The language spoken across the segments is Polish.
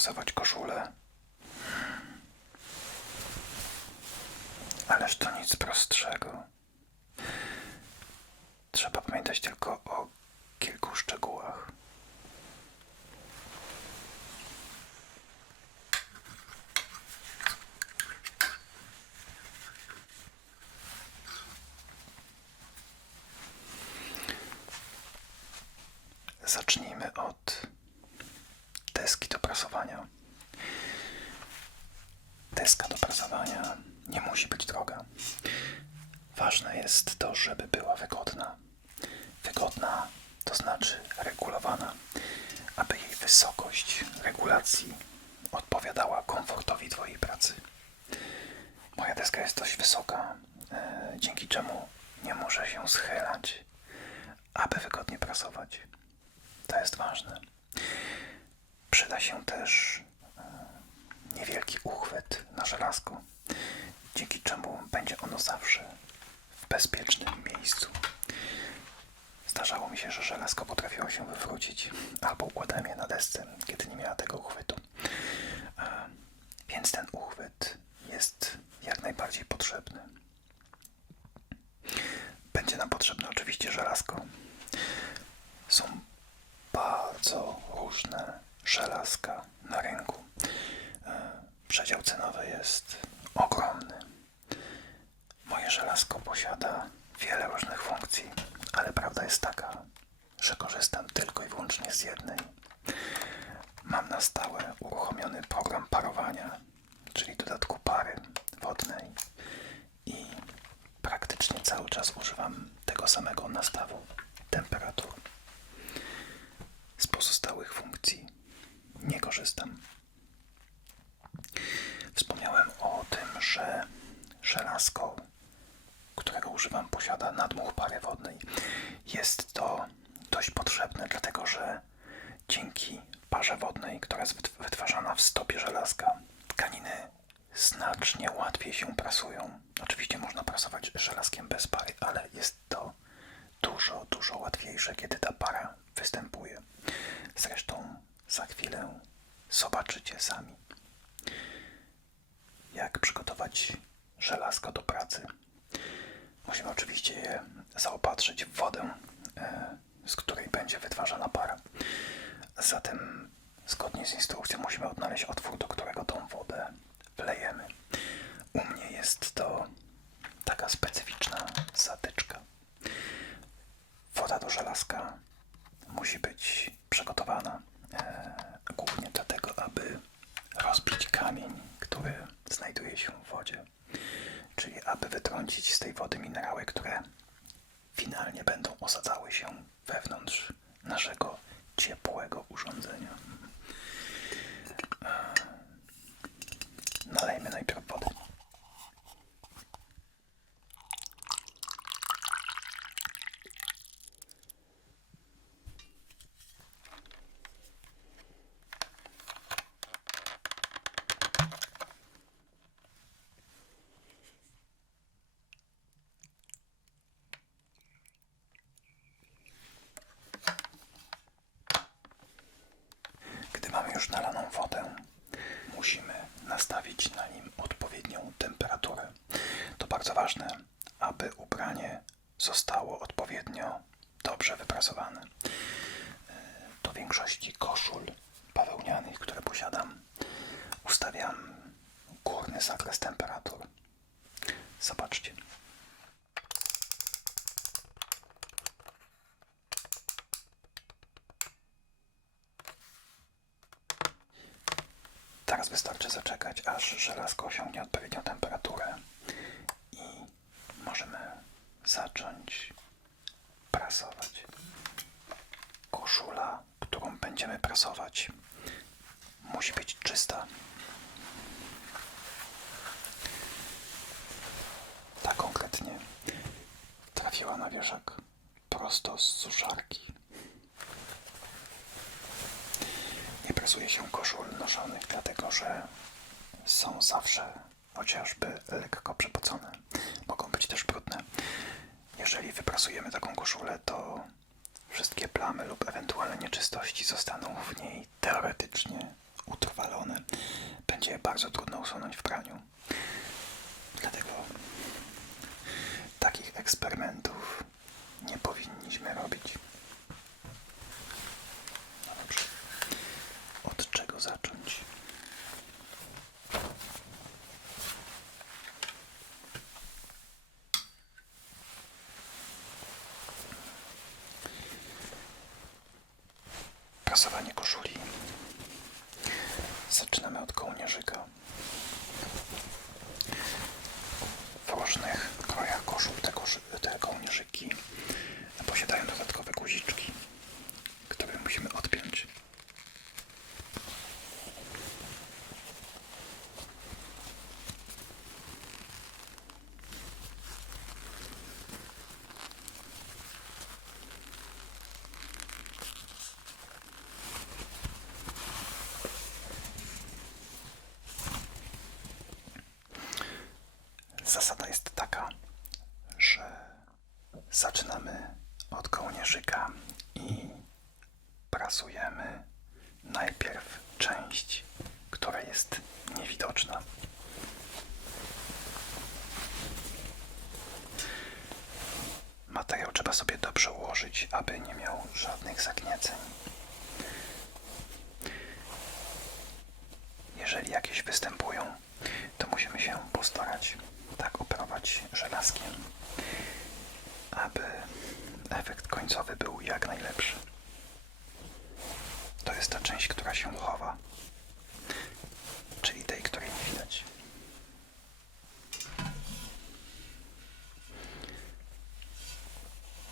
prasować koszulę. Ależ to nic prostszego. Trzeba pamiętać tylko o kilku szczegółach. Zacznijmy od deski do prasowania. Deska nie musi być droga. Ważne jest to, żeby była wygodna. Wygodna to znaczy regulowana, aby jej wysokość regulacji odpowiadała komfortowi Twojej pracy. Moja deska jest dość wysoka, e, dzięki czemu nie muszę się schylać, aby wygodnie prasować. To jest ważne. Przyda się też e, niewielki uchwyt na żelazko, dzięki czemu będzie ono zawsze w bezpiecznym miejscu. Zdarzało mi się, że żelazko potrafiło się wywrócić, albo układałem je na desce, kiedy nie miała tego uchwytu. Więc ten uchwyt jest jak najbardziej potrzebny. Będzie nam potrzebne oczywiście żelazko. Są bardzo różne żelazka na rynku. E, Przedział cenowy jest ogromny. Moje żelazko posiada wiele różnych funkcji, ale prawda jest taka, że korzystam tylko i wyłącznie z jednej. Mam na stałe uruchomiony program parowania, czyli dodatku pary wodnej i praktycznie cały czas używam tego samego nastawu temperatur. Z pozostałych funkcji nie korzystam. Wspomniałem o tym, że żelazko, którego używam, posiada nadmuch pary wodnej. Jest to dość potrzebne, dlatego że dzięki parze wodnej, która jest wyt- wytwarzana w stopie żelazka, tkaniny znacznie łatwiej się prasują. Oczywiście można prasować żelazkiem bez pary, ale jest to dużo, dużo łatwiejsze, kiedy ta para występuje. Zresztą za chwilę zobaczycie sami, jak przygotować żelazko do pracy. Musimy oczywiście je zaopatrzyć w wodę, e, z której będzie wytwarzana para. Zatem, zgodnie z instrukcją, musimy odnaleźć otwór, do którego tą wodę wlejemy. U mnie jest to taka specyficzna zatyczka. Woda do żelazka musi być przygotowana e, głównie do tego, aby rozbić kamień, który znajduje się w wodzie. Czyli aby wytrącić z tej wody minerały, które finalnie będą osadzały się wewnątrz naszego ciepłego urządzenia. E, Nalejmy najpierw wody. Gdy mamy nalaną wodę, musimy nastawić na nim odpowiednią temperaturę. To bardzo ważne, aby ubranie zostało odpowiednio dobrze wyprasowane. Do większości koszul bawełnianych, które posiadam, ustawiam górny zakres temperatur. Zobaczcie. Teraz wystarczy zaczekać, aż żelazko osiągnie odpowiednią temperaturę i możemy zacząć prasować. Koszula, którą będziemy prasować, musi być czysta. Ta konkretnie trafiła na wieszak prosto z suszarki. Prasuje się koszul noszonych, dlatego że są zawsze chociażby lekko przepocone. Mogą być też brudne. Jeżeli wyprasujemy taką koszulę, to wszystkie plamy lub ewentualne nieczystości zostaną w niej teoretycznie utrwalone. będzie bardzo trudno usunąć w praniu. Dlatego takich eksperymentów nie powinniśmy robić. No dobrze. Od czego zacząć? Prasowanie koszuli. Zaczynamy od kołnierzyka. W różnych krojach koszul te, koszy, te kołnierzyki posiadają dodatkowe guziczki, które musimy odpiąć. Zasada jest taka, że zaczynamy od kołnierzyka i prasujemy najpierw część, która jest niewidoczna. Materiał trzeba sobie dobrze ułożyć, aby nie miał żadnych zagnieceń. Jeżeli jakieś występują, to musimy się postarać tak operować żelazkiem, aby efekt końcowy był jak najlepszy. To jest ta część, która się chowa, czyli tej, której nie widać.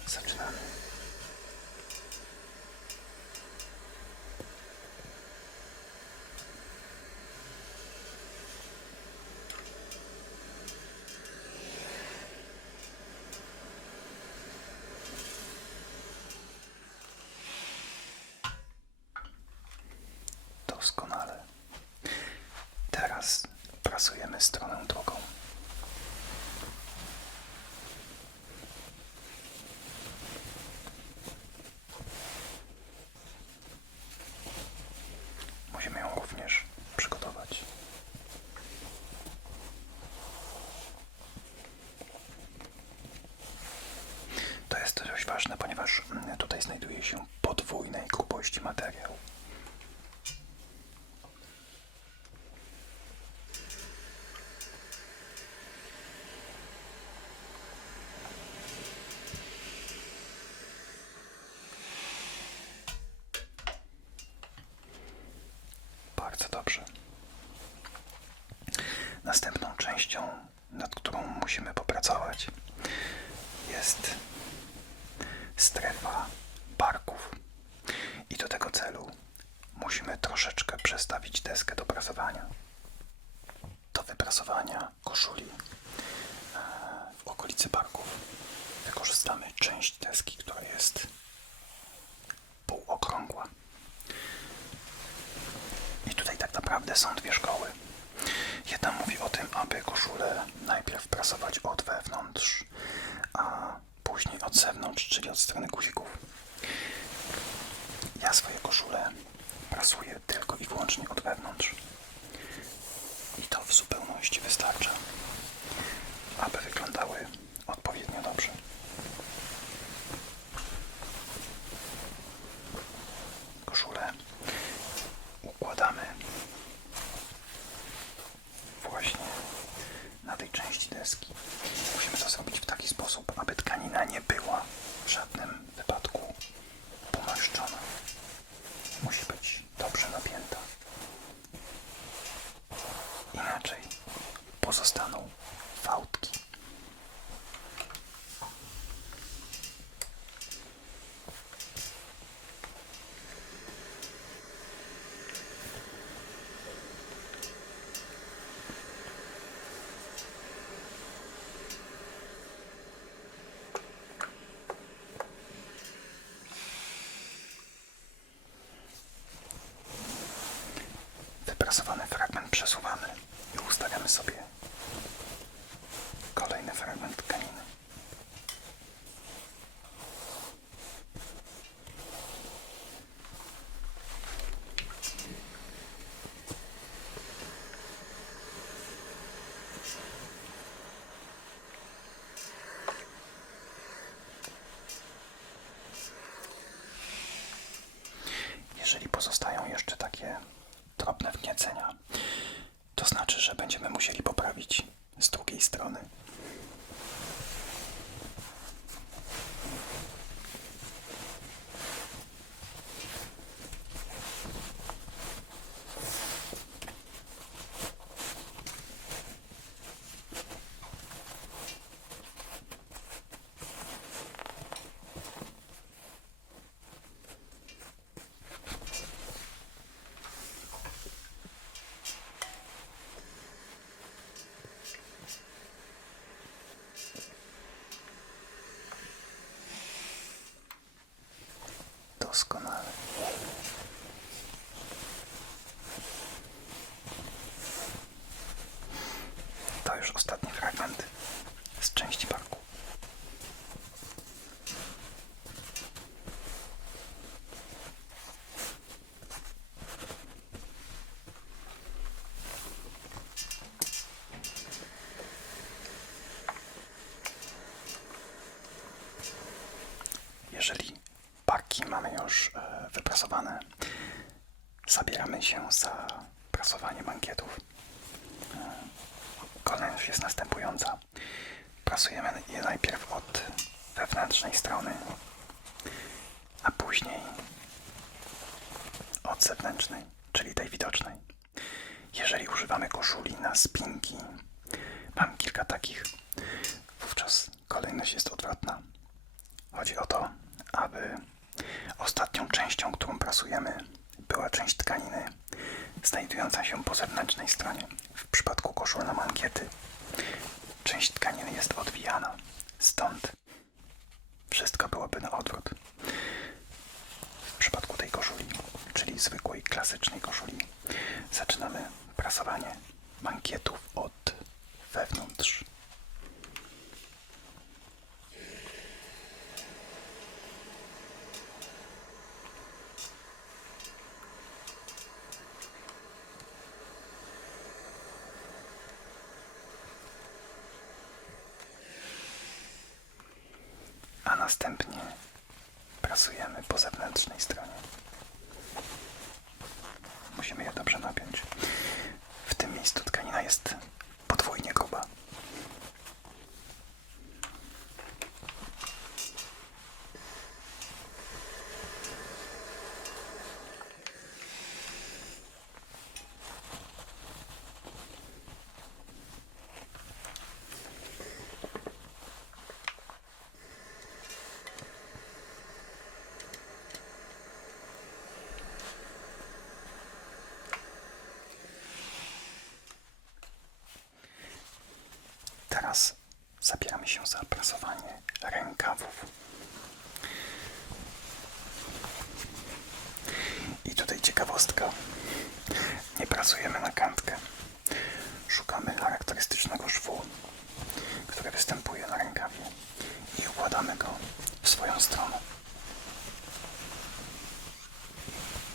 Zaczynamy. Doskonale. Teraz prasujemy stronę drugą. Musimy ją również przygotować. To jest dość ważne, ponieważ mm, tutaj znajduje się podwójnej grubości materiał. Bardzo dobrze. Następną częścią, nad którą musimy popracować, jest strefa barków. I do tego celu musimy troszeczkę przestawić deskę do prasowania. Do wyprasowania koszuli e, w okolicy barków wykorzystamy część deski, która jest półokrągła. I tutaj tak naprawdę są dwie szkoły. Jedna mówi o tym, aby koszulę najpierw prasować od wewnątrz, a później od zewnątrz, czyli od strony guzików. Ja swoje koszule prasuję tylko i wyłącznie od wewnątrz. I to w zupełności wystarcza, aby wyglądały odpowiednio dobrze. Koszulę układamy właśnie na tej części deski. To zrobić w taki sposób, aby tkanina nie była w żadnym się za prasowanie mankietów. Kolejność jest następująca. Prasujemy je najpierw od wewnętrznej strony, a później od zewnętrznej, czyli tej widocznej. Jeżeli używamy koszuli na spinki, mam kilka takich, wówczas kolejność jest odwrotna. Chodzi o to, aby ostatnią częścią, którą prasujemy, znajdująca się po zewnętrznej stronie. W przypadku koszul na mankiety część tkaniny jest odwijana, stąd wszystko byłoby na odwrót. W przypadku tej koszuli, czyli zwykłej, klasycznej koszuli, zaczynamy prasowanie mankietów od wewnątrz. a następnie prasujemy po zewnętrznej stronie. Musimy je dobrze napiąć. W tym miejscu tkanina jest podwójnie gruba. Teraz zabieramy się za prasowanie rękawów. I tutaj ciekawostka. Nie prasujemy na kantkę. Szukamy charakterystycznego szwu, który występuje na rękawie i układamy go w swoją stronę.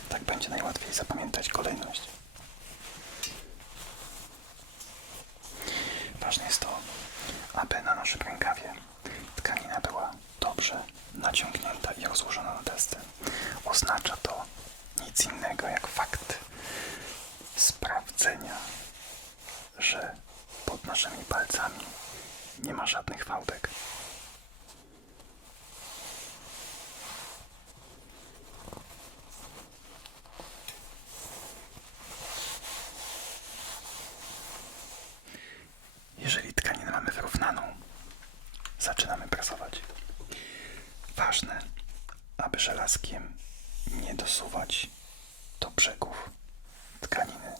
Tak będzie najłatwiej zapamiętać kolejność. Ważne jest to, aby na naszym rękawie tkanina była dobrze naciągnięta i rozłożona na desce. Oznacza to nic innego jak fakt sprawdzenia, że pod naszymi palcami nie ma żadnych fałdek. Jeżeli tkaninę mamy wyrównaną, zaczynamy prasować. Ważne, aby żelazkiem nie dosuwać do brzegów tkaniny,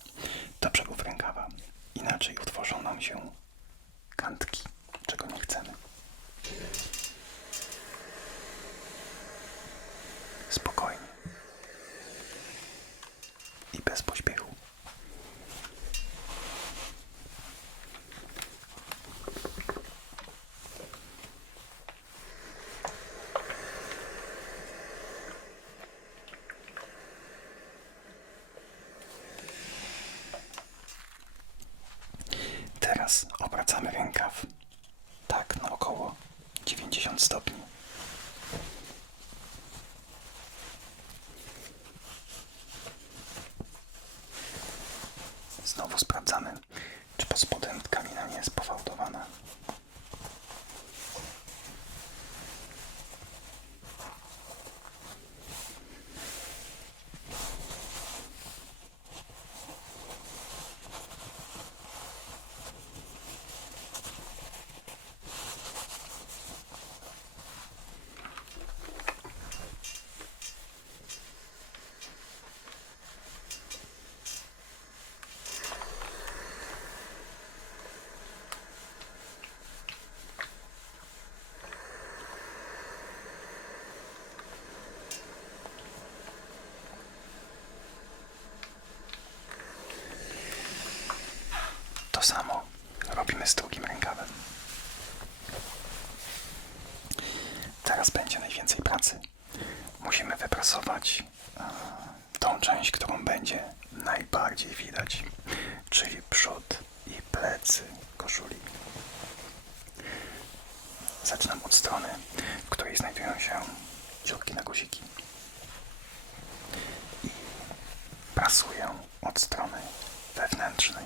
do brzegów rękawa. Inaczej utworzą nam się kantki, czego nie chcemy. Spokojnie i bez pośpiechu. Teraz obracamy rękaw tak na około 90 stopni. Znowu sprawdzamy, czy pod spodem tkanina nie jest pofałdowana. To samo robimy z drugim rękawem. Teraz będzie najwięcej pracy. Musimy wyprasować e, tą część, którą będzie najbardziej widać, czyli przód i plecy koszuli. Zaczynam od strony, w której znajdują się dziurki na guziki. prasuję od strony wewnętrznej.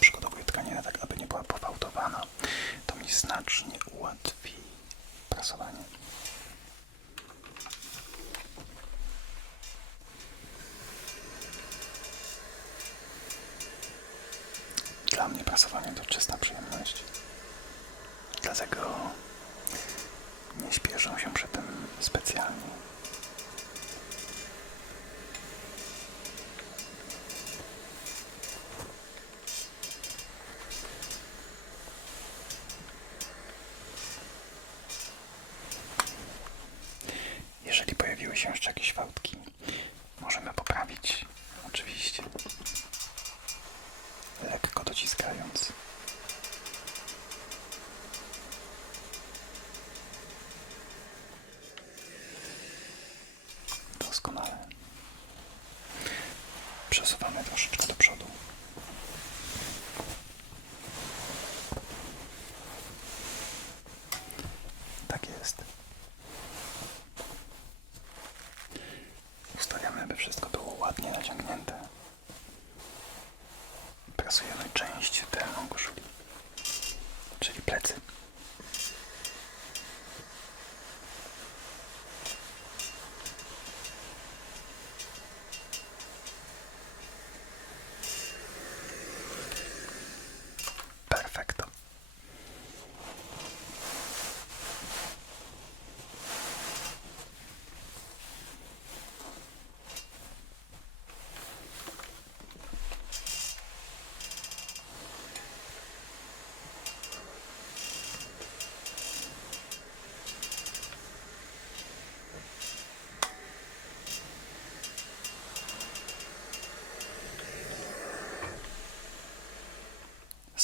Przygotowuję tkaninę tak, aby nie była pofałdowana. To mi znacznie ułatwi prasowanie. Prasowanie to czysta przyjemność. Dlatego nie śpieszę się przy tym specjalnie. Jeżeli pojawiły się jeszcze jakieś fałdki, możemy poprawić, oczywiście, lekko dociskając. Doskonale. Przesuwamy troszeczkę do przodu. Tak jest. Ustawiamy, aby wszystko było ładnie naciągnięte. Prasujemy część tylną koszuli, czyli plecy. Perfekto.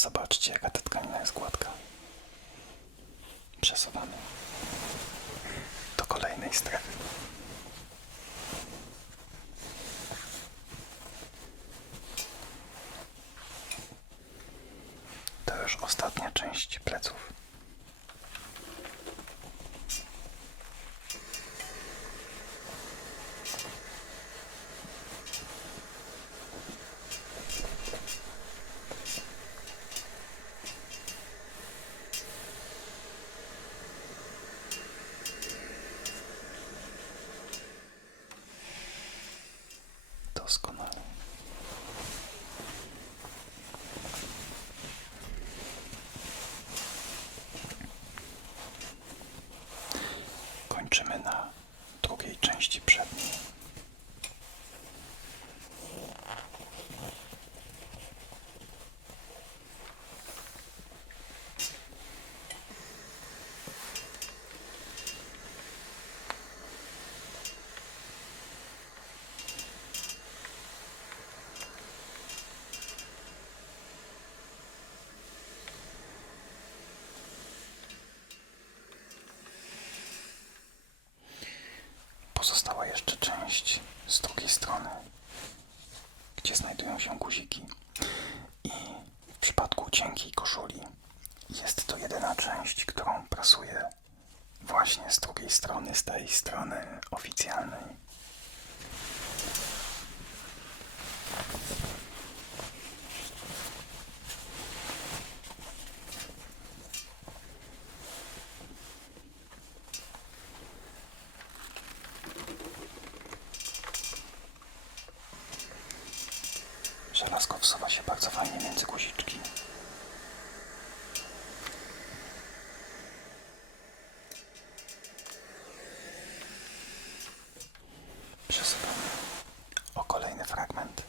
Zobaczcie, jaka ta tkanina jest gładka. Przesuwamy do kolejnej strefy. To już ostatnia część pleców. Pozostała jeszcze część z drugiej strony, gdzie znajdują się guziki. I w przypadku cienkiej koszuli jest to jedyna część, którą prasuję właśnie z drugiej strony, z tej strony oficjalnej. Żelazko wsuwa się bardzo fajnie między guziczki. Przesuwamy o kolejny fragment.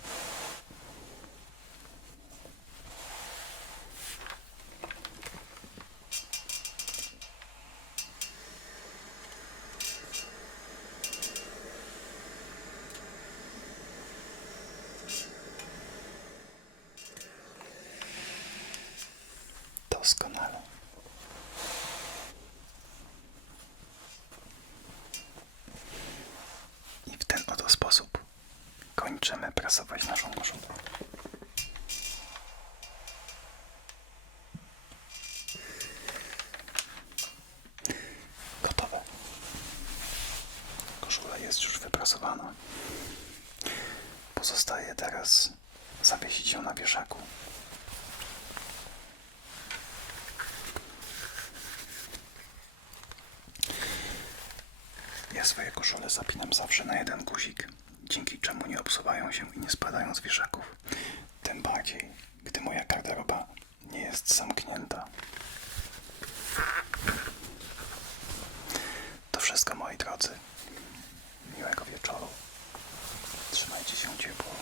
Prasować naszą koszulę. Gotowe. Koszula jest już wyprasowana. Pozostaje teraz zawiesić ją na wieszaku. Ja swoje koszule zapinam zawsze na jeden guzik, dzięki czemu nie obsuwają się i nie spadają z wieszaków. Tym bardziej, gdy moja garderoba nie jest zamknięta. To wszystko moi drodzy. Miłego wieczoru. Trzymajcie się ciepło.